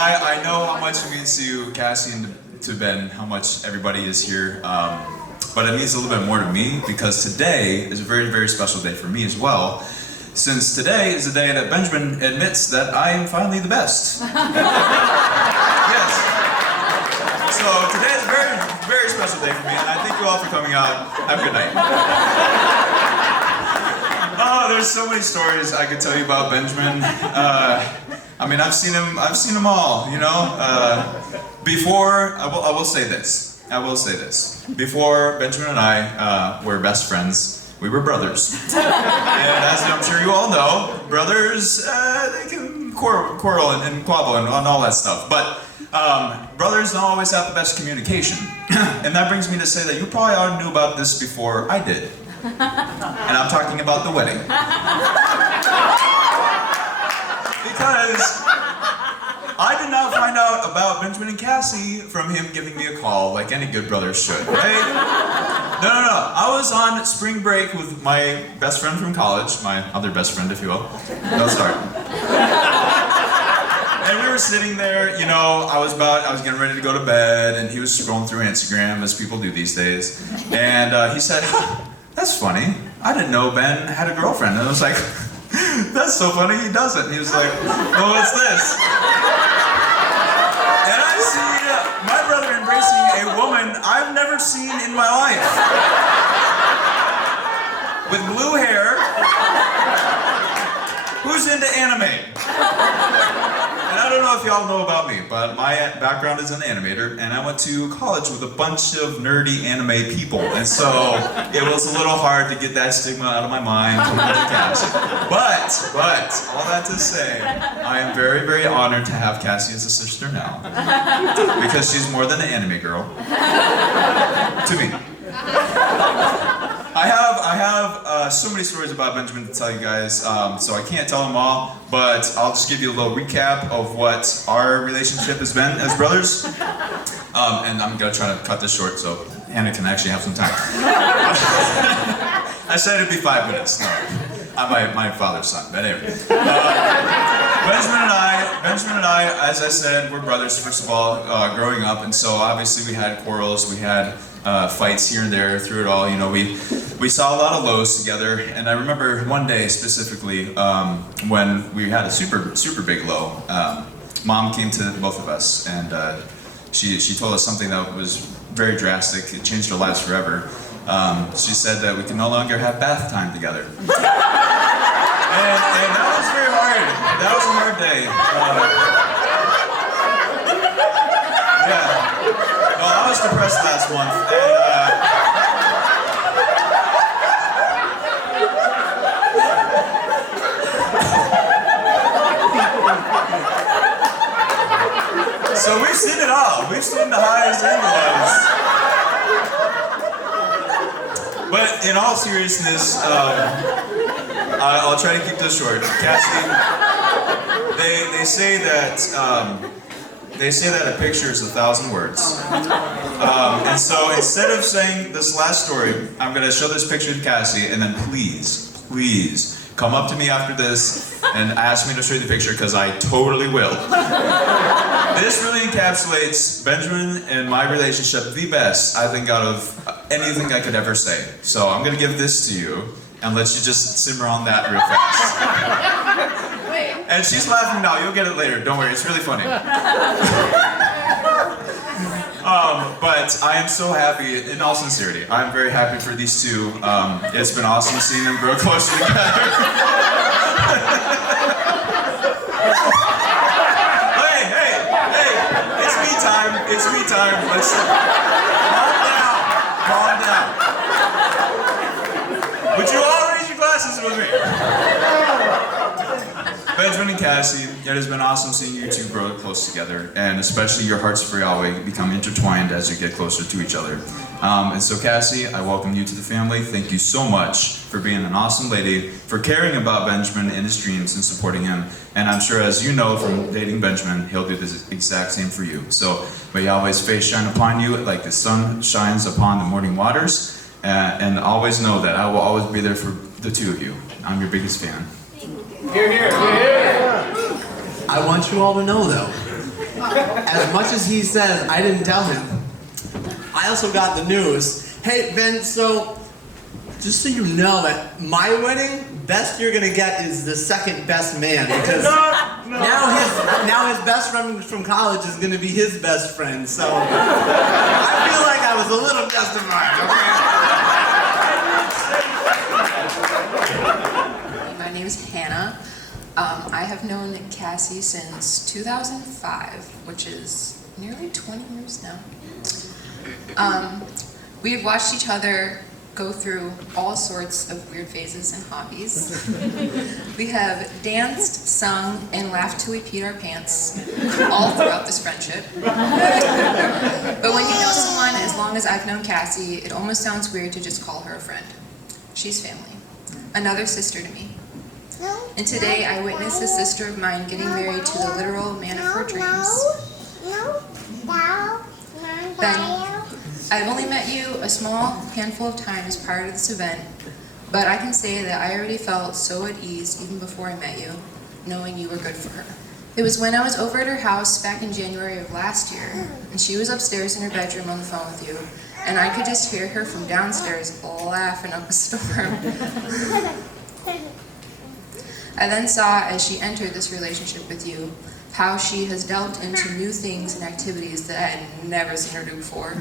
I know how much it means to Cassie and to Ben, how much everybody is here. But it means a little bit more to me because today is a very, very special day for me as well. Since today is the day that Benjamin admits that I am finally the best. Yes. So today is a very, very special day for me, and I thank you all for coming out. Have a good night. Oh, there's so many stories I could tell you about Benjamin. I mean, I've seen him all, you know. Before, I will say this. Before Benjamin and I were best friends, we were brothers. And as I'm sure you all know, brothers, they can quarrel and squabble and all that stuff. But brothers don't always have the best communication. And that brings me to say that you probably already knew about this before I did. And I'm talking about the wedding. Because I did not find out about Benjamin and Cassie from him giving me a call like any good brother should, right? No. I was on spring break with my best friend from college, my other best friend, if you will. Don't start. And we were sitting there, you know, I was getting ready to go to bed, and he was scrolling through Instagram, as people do these days. And he said, "That's funny. I didn't know Ben had a girlfriend." And I was like, "That's so funny, he doesn't." And he was like, "Well, what's this?" And I see my brother embracing a woman I've never seen in my life. With blue hair, who's into anime. And I don't know if y'all know about me, but my background is an animator, and I went to college with a bunch of nerdy anime people, and so it was a little hard to get that stigma out of my mind from the cast. But all that to say, I am very, very honored to have Cassie as a sister now, because she's more than an anime girl to me. I have so many stories about Benjamin to tell you guys, so I can't tell them all, but I'll just give you a little recap of what our relationship has been as brothers. And I'm gonna try to cut this short so Hannah can actually have some time. I said it'd be 5 minutes. No, I'm my father's son, but anyway. Benjamin and I, as I said, we're brothers, first of all, growing up, and so obviously we had quarrels, we had fights here and there through it all. You know, we saw a lot of lows together, and I remember one day specifically when we had a super big low. Mom came to both of us, and she told us something that was very drastic. It changed our lives forever. She said that we can no longer have bath time together. And that was very hard. That was a hard day. Yeah. No, I was depressed last month, and so we've seen it all. We've seen the highs and the lows. But in all seriousness, I'll try to keep this short. Cassie, they say that a picture is 1,000 words. And so instead of saying this last story, I'm going to show this picture to Cassie, and then please come up to me after this and ask me to show you the picture, because I totally will. This really encapsulates Benjamin and my relationship the best, I think, out of anything I could ever say. So I'm going to give this to you and let you just simmer on that real fast. And she's laughing now, you'll get it later, don't worry, it's really funny. But I am so happy, in all sincerity, I'm very happy for these two. It's been awesome seeing them grow closer together. Hey, it's me time, let's calm down. Would you all raise your glasses with me? Benjamin and Cassie, it has been awesome seeing you two grow close together, and especially your hearts for Yahweh become intertwined as you get closer to each other. And so Cassie, I welcome you to the family. Thank you so much for being an awesome lady, for caring about Benjamin and his dreams and supporting him. And I'm sure, as you know from dating Benjamin, he'll do the exact same for you. So may Yahweh's face shine upon you like the sun shines upon the morning waters. And always know that I will always be there for the two of you. I'm your biggest fan. Here, here, here. I want you all to know, though, as much as he says I didn't tell him, I also got the news. Hey, Ben, so just so you know, at my wedding, best you're gonna get is the second best man, because now his best friend from college is gonna be his best friend. So I feel like I was a little justified. Okay? My name is Hannah. I have known Cassie since 2005, which is nearly 20 years now. We have watched each other go through all sorts of weird phases and hobbies. We have danced, sung, and laughed till we peed our pants all throughout this friendship. But when you know someone as long as I've known Cassie, it almost sounds weird to just call her a friend. She's family, another sister to me. And today I witnessed a sister of mine getting married to the literal man of her dreams. Ben, I've only met you a small handful of times prior to this event, but I can say that I already felt so at ease even before I met you, knowing you were good for her. It was when I was over at her house back in January of last year, and she was upstairs in her bedroom on the phone with you, and I could just hear her from downstairs laughing up a storm. I then saw, as she entered this relationship with you, how she has delved into new things and activities that I had never seen her do before.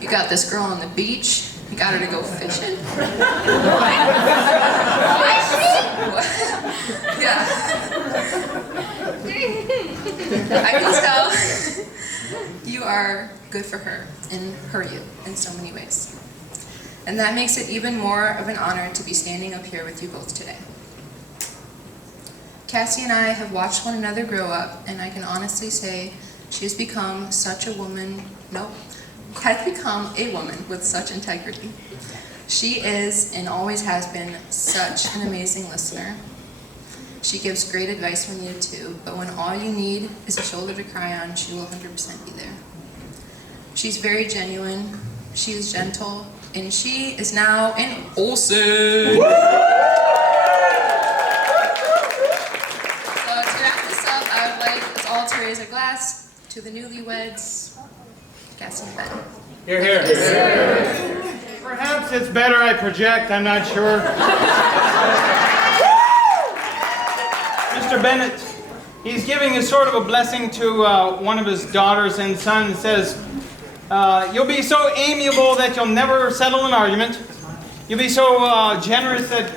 You got this girl on the beach, you got her to go fishing. Yeah. I can tell you are good for her and her you in so many ways. And that makes it even more of an honor to be standing up here with you both today. Cassie and I have watched one another grow up, and I can honestly say she has become such a woman, has become a woman with such integrity. She is, and always has been, such an amazing listener. She gives great advice when needed to, but when all you need is a shoulder to cry on, she will 100% be there. She's very genuine, she is gentle, and she is now in Olsen. To raise a glass to the newlyweds, Cassie and Ben. Here, here. Perhaps it's better I project, I'm not sure. Mr. Bennett, he's giving a sort of a blessing to one of his daughters and son. Says, you'll be so amiable that you'll never settle an argument. You'll be so generous that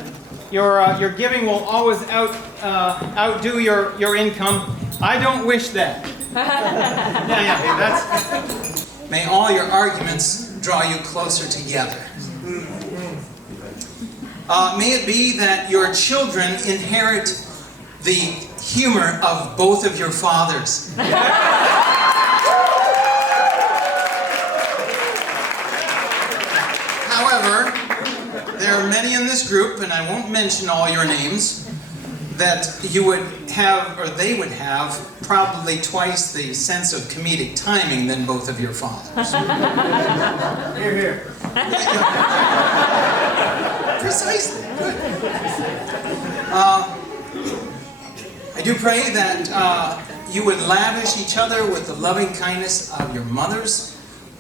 your giving will always outdo your income. I don't wish that. That's... May all your arguments draw you closer together. May it be that your children inherit the humor of both of your fathers. However, there are many in this group, and I won't mention all your names, that you would have, or they would have, probably twice the sense of comedic timing than both of your fathers. Here, here. Precisely. Good. I do pray that you would lavish each other with the loving kindness of your mothers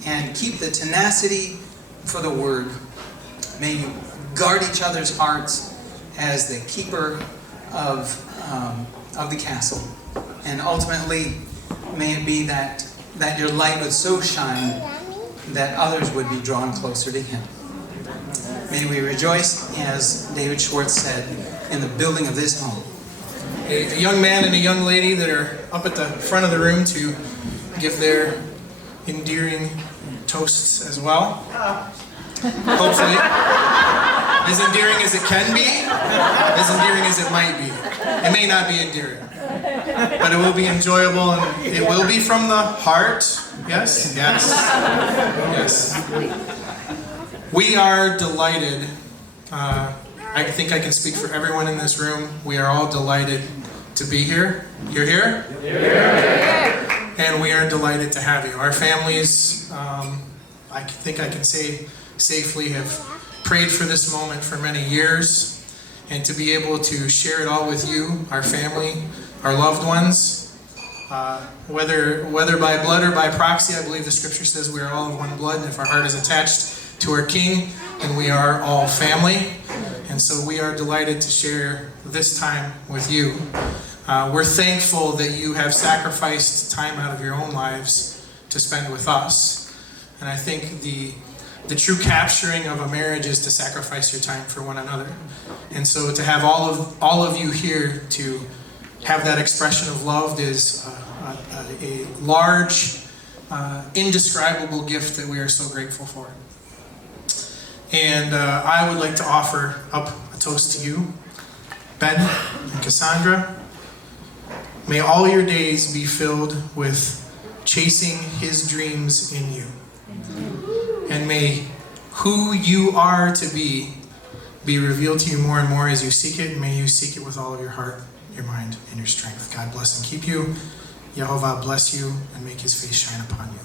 and keep the tenacity for the word. May you guard each other's hearts as the keeper of the castle, and ultimately may it be that your light would so shine that others would be drawn closer to him. May we rejoice, as David Schwartz said, in the building of this home. A young man and a young lady that are up at the front of the room to give their endearing toasts as well. Hopefully. As endearing as it can be, as endearing as it might be. It may not be endearing, but it will be enjoyable, and it will be from the heart. Yes, yes, yes. We are delighted. I think I can speak for everyone in this room. We are all delighted to be here. You're here? Yeah. And we are delighted to have you. Our families, I think I can say safely, have prayed for this moment for many years, and to be able to share it all with you, our family, our loved ones, Whether by blood or by proxy, I believe the scripture says we are all of one blood, and if our heart is attached to our King, then we are all family. And so we are delighted to share this time with you. We're thankful that you have sacrificed time out of your own lives to spend with us. And I think the true capturing of a marriage is to sacrifice your time for one another. And so to have all of you here to have that expression of love is a large, indescribable gift that we are so grateful for. And I would like to offer up a toast to you, Ben and Cassandra. May all your days be filled with chasing His dreams in you. And may who you are to be revealed to you more and more as you seek it. And may you seek it with all of your heart, your mind, and your strength. God bless and keep you. Yehovah bless you and make His face shine upon you.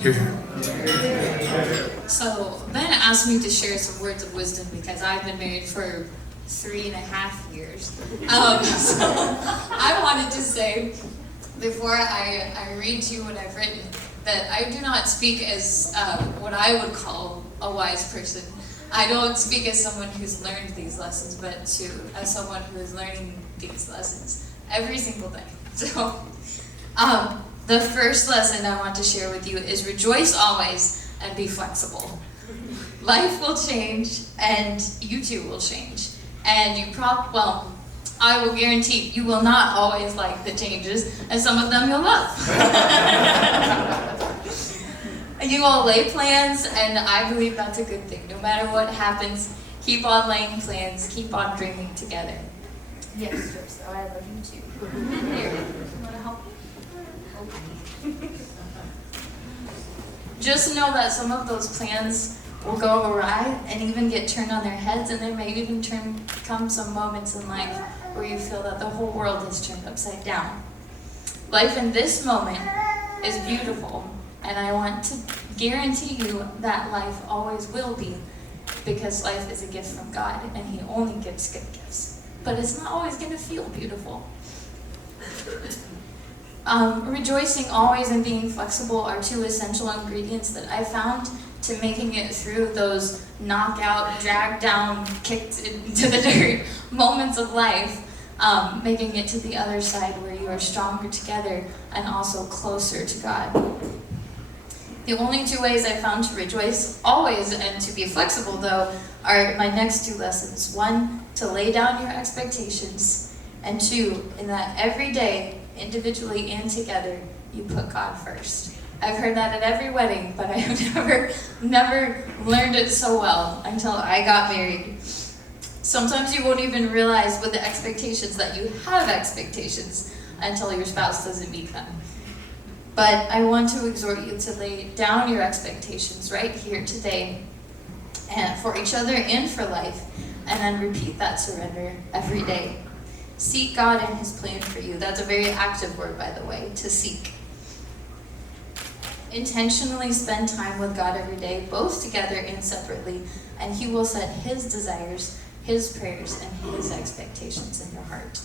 Hear, hear. So Ben asked me to share some words of wisdom because I've been married for 3.5 years. So I wanted to say, before I read to you what I've written, that I do not speak as what I would call a wise person. I don't speak as someone who's learned these lessons, but as someone who is learning these lessons every single day. So the first lesson I want to share with you is rejoice always and be flexible. Life will change and you too will change. And I will guarantee you will not always like the changes, and some of them you'll love. You will lay plans, and I believe that's a good thing. No matter what happens, keep on laying plans, keep on dreaming together. Yes, so I love you too. Here, you want to help me? Just know that some of those plans will go awry and even get turned on their heads, and there may even come some moments in life where you feel that the whole world is turned upside down. Life in this moment is beautiful, and I want to guarantee you that life always will be, because life is a gift from God, and He only gives good gifts. But it's not always going to feel beautiful. Rejoicing always and being flexible are two essential ingredients that I found to making it through those knockout, dragged down, kicked into the dirt moments of life, making it to the other side where you are stronger together and also closer to God. The only two ways I found to rejoice always and to be flexible, though, are my next two lessons. One, to lay down your expectations, and two, in that every day, individually and together, you put God first. I've heard that at every wedding, but I have never learned it so well until I got married. Sometimes you won't even realize with the expectations that you have expectations until your spouse doesn't meet them. But I want to exhort you to lay down your expectations right here today, and for each other and for life, and then repeat that surrender every day. Seek God and His plan for you. That's a very active word, by the way, to seek. Intentionally spend time with God every day, both together and separately, and He will set His desires, His prayers, and His expectations in your heart.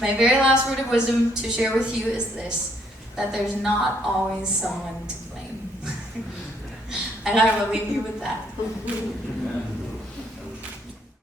My very last word of wisdom to share with you is this, that there's not always someone to blame. And I will leave you with that.